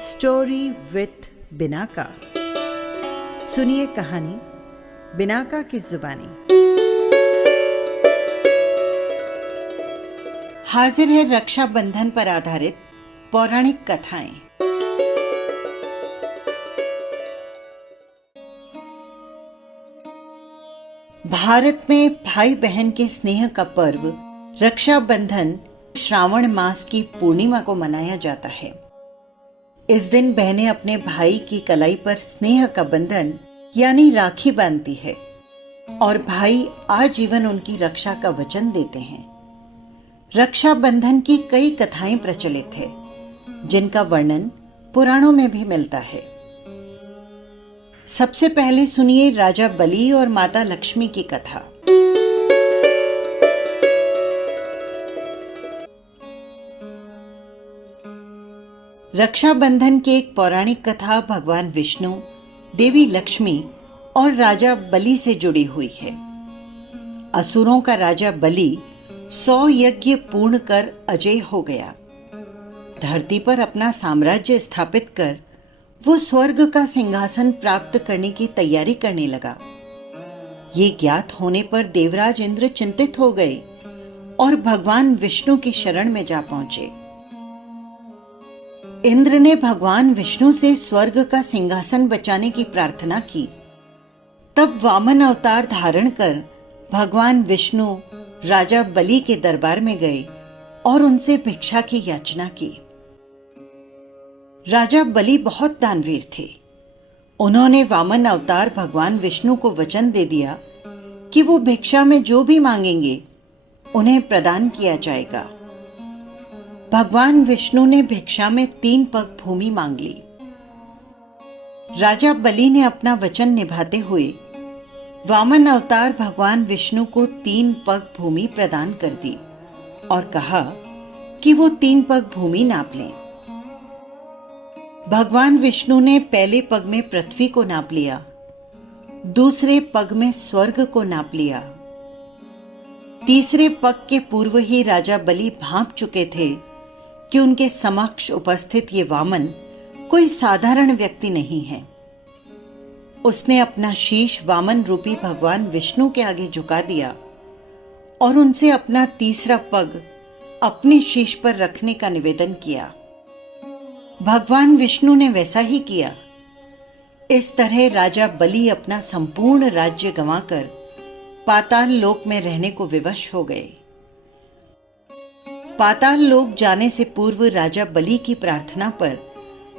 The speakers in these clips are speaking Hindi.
Story with Binaca. सुनिए कहानी बिनाका की जुबानी। हाजिर है रक्षाबंधन पर आधारित पौराणिक कथाएं। भारत में भाई बहन के स्नेह का पर्व रक्षाबंधन श्रावण मास की पूर्णिमा को मनाया जाता है। इस दिन बहनें अपने भाई की कलाई पर स्नेह का बंधन यानी राखी बांधती है और भाई आजीवन उनकी रक्षा का वचन देते हैं। रक्षाबंधन की कई कथाएं प्रचलित है जिनका वर्णन पुराणों में भी मिलता है। सबसे पहले सुनिए राजा बलि और माता लक्ष्मी की कथा। रक्षाबंधन की एक पौराणिक कथा भगवान विष्णु, देवी लक्ष्मी और राजा बलि से जुड़ी हुई है। असुरों का राजा बलि 100 यज्ञ पूर्ण कर अजय हो गया। धरती पर अपना साम्राज्य स्थापित कर वो स्वर्ग का सिंहासन प्राप्त करने की तैयारी करने लगा। ये ज्ञात होने पर देवराज इंद्र चिंतित हो गए और भगवान विष्णु की शरण में जा पहुंचे। इंद्र ने भगवान विष्णु से स्वर्ग का सिंहासन बचाने की प्रार्थना की। तब वामन अवतार धारण कर भगवान विष्णु राजा बलि के दरबार में गए और उनसे भिक्षा की याचना की। राजा बलि बहुत दानवीर थे। उन्होंने वामन अवतार भगवान विष्णु को वचन दे दिया कि वो भिक्षा में जो भी मांगेंगे उन्हें प्रदान किया जाएगा। भगवान विष्णु ने भिक्षा में 3 पग भूमि मांग ली। राजा बलि ने अपना वचन निभाते हुए वामन अवतार भगवान विष्णु को 3 पग भूमि प्रदान कर दी और कहा कि वो 3 पग भूमि नाप लें। भगवान विष्णु ने पहले पग में पृथ्वी को नाप लिया, दूसरे पग में स्वर्ग को नाप लिया। तीसरे पग के पूर्व ही राजा बलि भांप चुके थे कि उनके समक्ष उपस्थित ये वामन कोई साधारण व्यक्ति नहीं है। उसने अपना शीश वामन रूपी भगवान विष्णु के आगे झुका दिया और उनसे अपना तीसरा पग अपने शीश पर रखने का निवेदन किया। भगवान विष्णु ने वैसा ही किया। इस तरह राजा बलि अपना संपूर्ण राज्य गंवाकर पाताल लोक में रहने को विवश हो गए। पाताल लोक जाने से पूर्व राजा बलि की प्रार्थना पर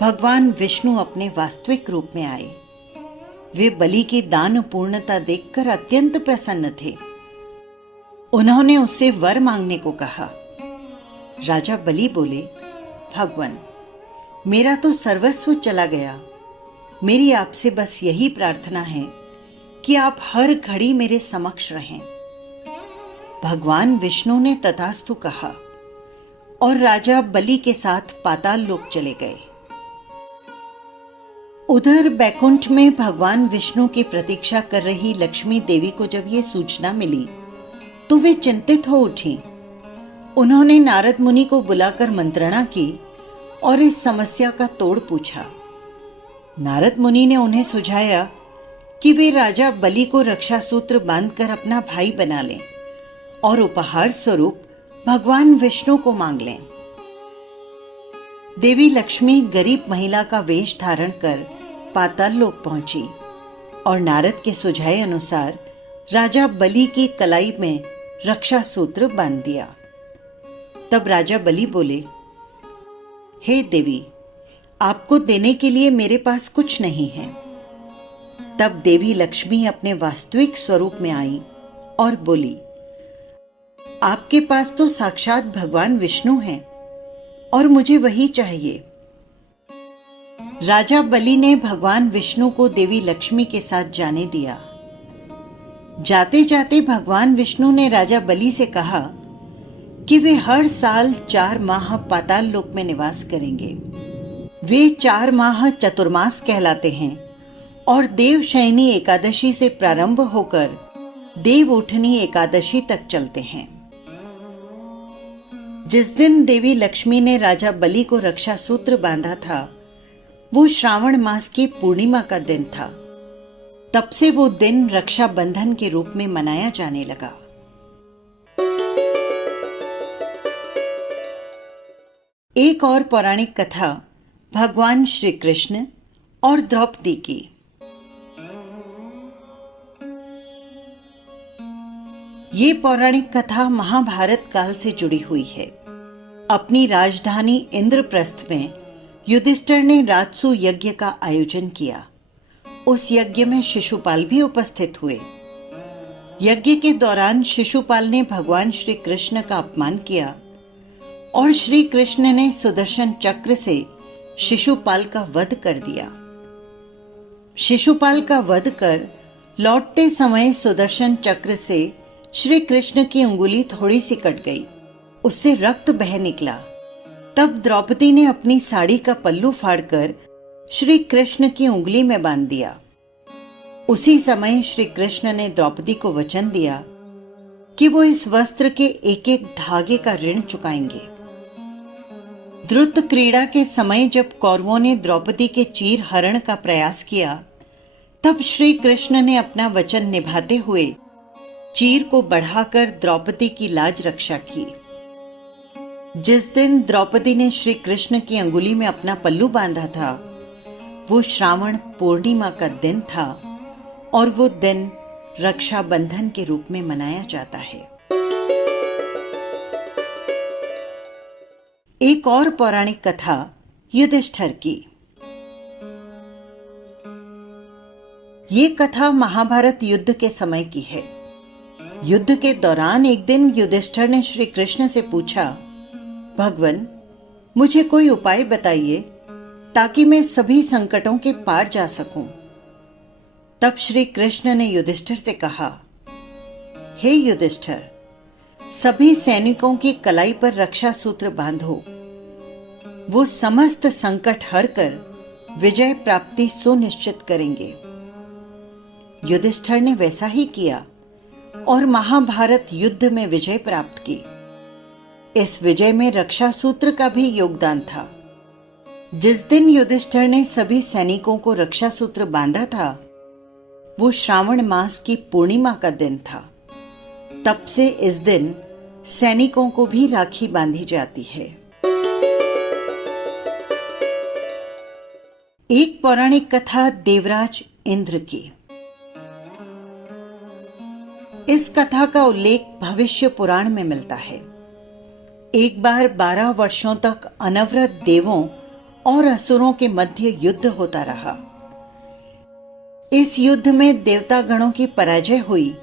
भगवान विष्णु अपने वास्तविक रूप में आए। वे बलि की दान पूर्णता देखकर अत्यंत प्रसन्न थे। उन्होंने उससे वर मांगने को कहा। राजा बलि बोले, भगवान, मेरा तो सर्वस्व चला गया। मेरी आपसे बस यही प्रार्थना है कि आप हर घड़ी मेरे समक्ष रहें। भगवान विष्णु ने तथास्तु कहा और राजा बलि के साथ पाताल लोक चले गए। उधर बैकुंठ में भगवान विष्णु की प्रतीक्षा कर रही लक्ष्मी देवी को जब ये सूचना मिली तो वे चिंतित हो उठी। उन्होंने नारद मुनि को बुलाकर मंत्रणा की और इस समस्या का तोड़ पूछा। नारद मुनि ने उन्हें सुझाया कि वे राजा बलि को रक्षा सूत्र बांधकर अपना भाई बना लें और उपहार स्वरूप भगवान विष्णु को मांग लें। देवी लक्ष्मी गरीब महिला का वेश धारण कर पाताल लोक पहुंची और नारद के सुझाए अनुसार राजा बलि की कलाई में रक्षा सूत्र बांध दिया। तब राजा बलि बोले, हे देवी, आपको देने के लिए मेरे पास कुछ नहीं है। तब देवी लक्ष्मी अपने वास्तविक स्वरूप में आई और बोली, आपके पास तो साक्षात भगवान विष्णु हैं और मुझे वही चाहिए। राजा बलि ने भगवान विष्णु को देवी लक्ष्मी के साथ जाने दिया। जाते जाते भगवान विष्णु ने राजा बलि से कहा कि वे हर साल 4 माह पाताल लोक में निवास करेंगे। वे 4 माह चतुर्मास कहलाते हैं और देवशयनी एकादशी से प्रारंभ होकर देवउठनी एकादशी तक चलते हैं। जिस दिन देवी लक्ष्मी ने राजा बलि को रक्षा सूत्र बांधा था, वो श्रावण मास की पूर्णिमा का दिन था। तब से वो दिन रक्षाबंधन के रूप में मनाया जाने लगा। एक और पौराणिक कथा भगवान श्री कृष्ण और द्रौपदी की। ये पौराणिक कथा महाभारत काल से जुड़ी हुई है। अपनी राजधानी इंद्रप्रस्थ में युधिष्ठिर ने राजसू यज्ञ का आयोजन किया। उस यज्ञ में शिशुपाल भी उपस्थित हुए। यज्ञ के दौरान शिशुपाल ने भगवान श्री कृष्ण का अपमान किया और श्री कृष्ण ने सुदर्शन चक्र से शिशुपाल का वध कर दिया। शिशुपाल का वध कर लौटते समय सुदर्शन चक्र से श्री कृष्ण की उंगली थोड़ी सी कट गई, उससे रक्त बह निकला। तब द्रौपदी ने अपनी साड़ी का पल्लू फाड़कर श्री कृष्ण की उंगली में बांध दिया। उसी समय श्री कृष्ण ने द्रौपदी को वचन दिया कि वो इस वस्त्र के एक एक धागे का ऋण चुकाएंगे। द्रुत क्रीड़ा के समय जब कौरवों ने द्रौपदी के चीर हरण का प्रयास किया, तब श्री कृष्ण ने अपना वचन निभाते हुए चीर को बढ़ाकर द्रौपदी की लाज रक्षा की। जिस दिन द्रौपदी ने श्री कृष्ण की अंगुली में अपना पल्लू बांधा था, वो श्रावण पूर्णिमा का दिन था और वो दिन रक्षाबंधन के रूप में मनाया जाता है। एक और पौराणिक कथा युधिष्ठिर की। ये कथा महाभारत युद्ध के समय की है। युद्ध के दौरान एक दिन युधिष्ठिर ने श्री कृष्ण से पूछा, भगवान, मुझे कोई उपाय बताइए ताकि मैं सभी संकटों के पार जा सकूं। तब श्री कृष्ण ने युधिष्ठिर से कहा, हे युधिष्ठिर, सभी सैनिकों की कलाई पर रक्षा सूत्र बांधो। वो समस्त संकट हर कर विजय प्राप्ति सुनिश्चित करेंगे। युधिष्ठिर ने वैसा ही किया और महाभारत युद्ध में विजय प्राप्त की। इस विजय में रक्षा सूत्र का भी योगदान था। जिस दिन युधिष्ठिर ने सभी सैनिकों को रक्षा सूत्र बांधा था, वो श्रावण मास की पूर्णिमा का दिन था। तब से इस दिन सैनिकों को भी राखी बांधी जाती है। एक पौराणिक कथा देवराज इंद्र की। इस कथा का उल्लेख भविष्य पुराण में मिलता है। एक बार 12 वर्षों तक अनवरत देवों और असुरों के मध्य युद्ध होता रहा। इस युद्ध में देवता गणों की पराजय हुई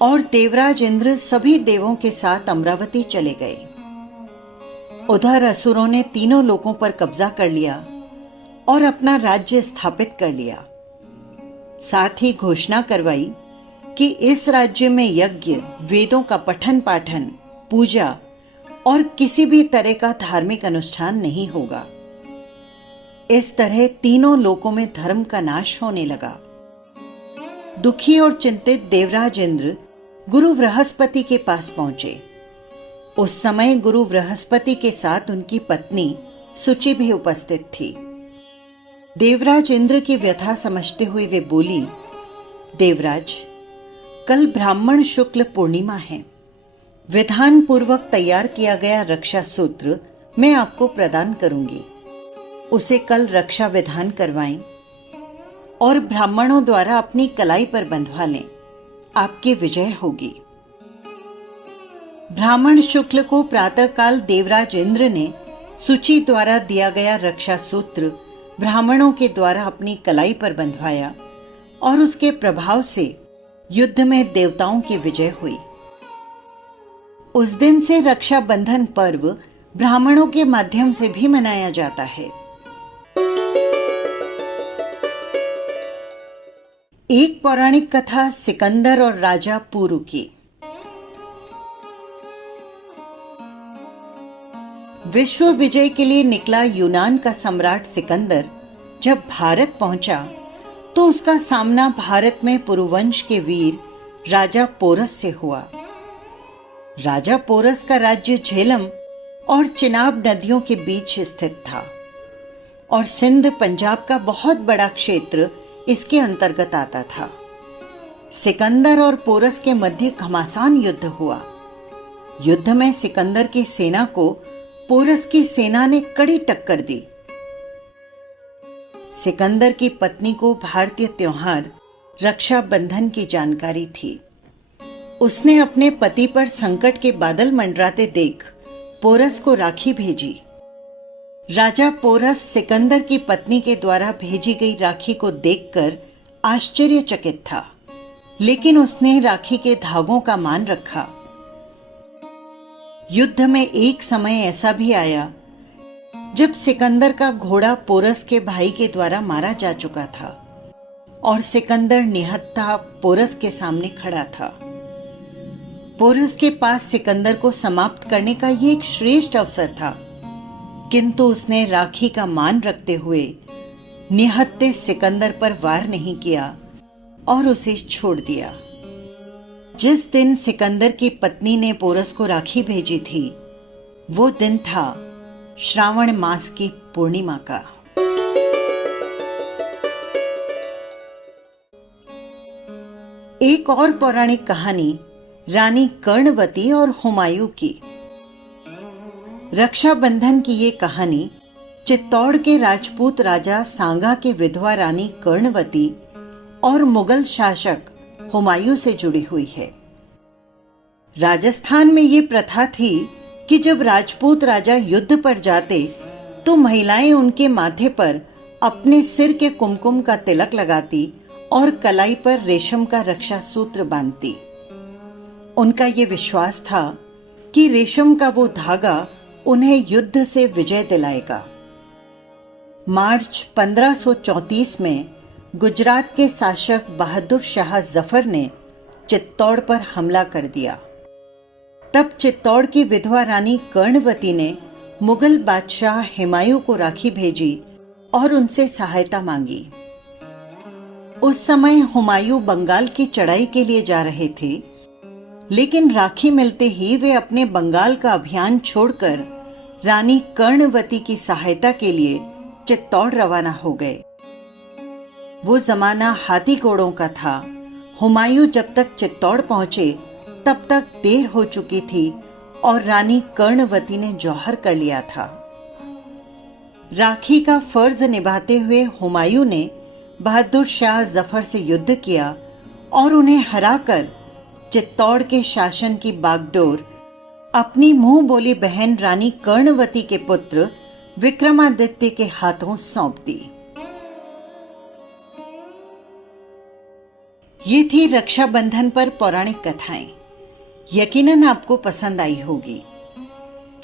और देवराज इंद्र सभी देवों के साथ अमरावती चले गए। उधर असुरों ने तीनों लोकों पर कब्जा कर लिया और अपना राज्य स्थापित कर लिया। साथ ही घोषणा करवाई कि इस राज्य में यज्ञ, वेदों का पठन पाठन, पूजा और किसी भी तरह का धार्मिक अनुष्ठान नहीं होगा। इस तरह तीनों लोकों में धर्म का नाश होने लगा। दुखी और चिंतित देवराज इंद्र गुरु बृहस्पति के पास पहुंचे। उस समय गुरु बृहस्पति के साथ उनकी पत्नी सुचि भी उपस्थित थी। देवराज इंद्र की व्यथा समझते हुए वे बोली, देवराज, कल ब्राह्मण शुक्ल पूर्णिमा है। विधान पूर्वक तैयार किया गया रक्षा सूत्र मैं आपको प्रदान करूंगी। उसे कल रक्षा विधान करवाएं और ब्राह्मणों द्वारा अपनी कलाई पर बंधवा लें। आपकी विजय होगी। ब्राह्मण शुक्ल को प्रातःकाल देवराज इंद्र ने सुचि द्वारा दिया गया रक्षा सूत्र ब्राह्मणों के द्वारा अपनी कलाई पर बंधवाया और उसके प्रभाव से युद्ध में देवताओं की विजय हुई। उस दिन से रक्षाबंधन पर्व ब्राह्मणों के माध्यम से भी मनाया जाता है। एक पौराणिक कथा सिकंदर और राजा पुरु की। विश्व विजय के लिए निकला यूनान का सम्राट सिकंदर जब भारत पहुंचा तो उसका सामना भारत में पुरुवंश के वीर राजा पोरस से हुआ। राजा पोरस का राज्य झेलम और चिनाब नदियों के बीच स्थित था। और सिंध पंजाब का बहुत बड़ा क्षेत्र इसके अंतर्गत आता था। सिकंदर और पोरस के मध्य घमासान युद्ध हुआ। युद्ध में सिकंदर की सेना को पोरस की सेना ने कड़ी टक्कर दी। सिकंदर की पत्नी को भारतीय त्योहार रक्षाबंधन की जानकारी थी। उसने अपने पति पर संकट के बादल मंडराते देख पोरस को राखी भेजी। राजा पोरस सिकंदर की पत्नी के द्वारा भेजी गई राखी को देखकर आश्चर्यचकित था, लेकिन उसने राखी के धागों का मान रखा। युद्ध में एक समय ऐसा भी आया जब सिकंदर का घोड़ा पोरस के भाई के द्वारा मारा जा चुका था और सिकंदर निहत्था पोरस के सामने खड़ा था। पोरस के पास सिकंदर को समाप्त करने का यह एक श्रेष्ठ अवसर था, किंतु उसने राखी का मान रखते हुए निहत्थे सिकंदर पर वार नहीं किया और उसे छोड़ दिया। जिस दिन सिकंदर की पत्नी ने पोरस को राखी भेजी थी, वो दिन था श्रावण मास की पूर्णिमा का। एक और पौराणिक कहानी रानी कर्णवती और हुमायूं की। रक्षाबंधन की ये कहानी चित्तौड़ के राजपूत राजा सांगा के विधवा रानी कर्णवती और मुगल शासक हुमायूं से जुड़ी हुई है। राजस्थान में ये प्रथा थी कि जब राजपूत राजा युद्ध पर जाते तो महिलाएं उनके माथे पर अपने सिर के कुमकुम का तिलक लगाती और कलाई पर रेशम का रक्षा सूत्र बांधती। उनका ये विश्वास था कि रेशम का वो धागा उन्हें युद्ध से विजय दिलाएगा। मार्च 1534 में गुजरात के शासक बहादुर शाह जफर ने चित्तौड़ पर हमला कर दिया। तब चित्तौड़ की विधवा रानी कर्णवती ने मुगल बादशाह हुमायूं को राखी भेजी और उनसे सहायता मांगी। उस समय हुमायूं बंगाल की चढ़ाई के लिए जा रहे थे, लेकिन राखी मिलते ही वे अपने बंगाल का अभियान छोड़कर रानी कर्णवती की सहायता के लिए चित्तौड़ रवाना हो गए। वो जमाना हाथी घोड़ों का था। हुमायूं जब तक चित्तौड़ पहुंचे तब तक देर हो चुकी थी और रानी कर्णवती ने जौहर कर लिया था। राखी का फर्ज निभाते हुए हुमायूं ने बहादुर शाह जफर से युद्ध किया और उन्हें हराकर चित्तौड़ के शासन की बागडोर अपनी मुंह बोली बहन रानी कर्णवती के पुत्र विक्रमादित्य के हाथों सौंप दी। ये थी रक्षाबंधन पर पौराणिक कथाएं। यकीनन आपको पसंद आई होगी।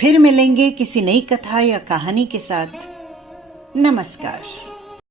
फिर मिलेंगे किसी नई कथा या कहानी के साथ। नमस्कार।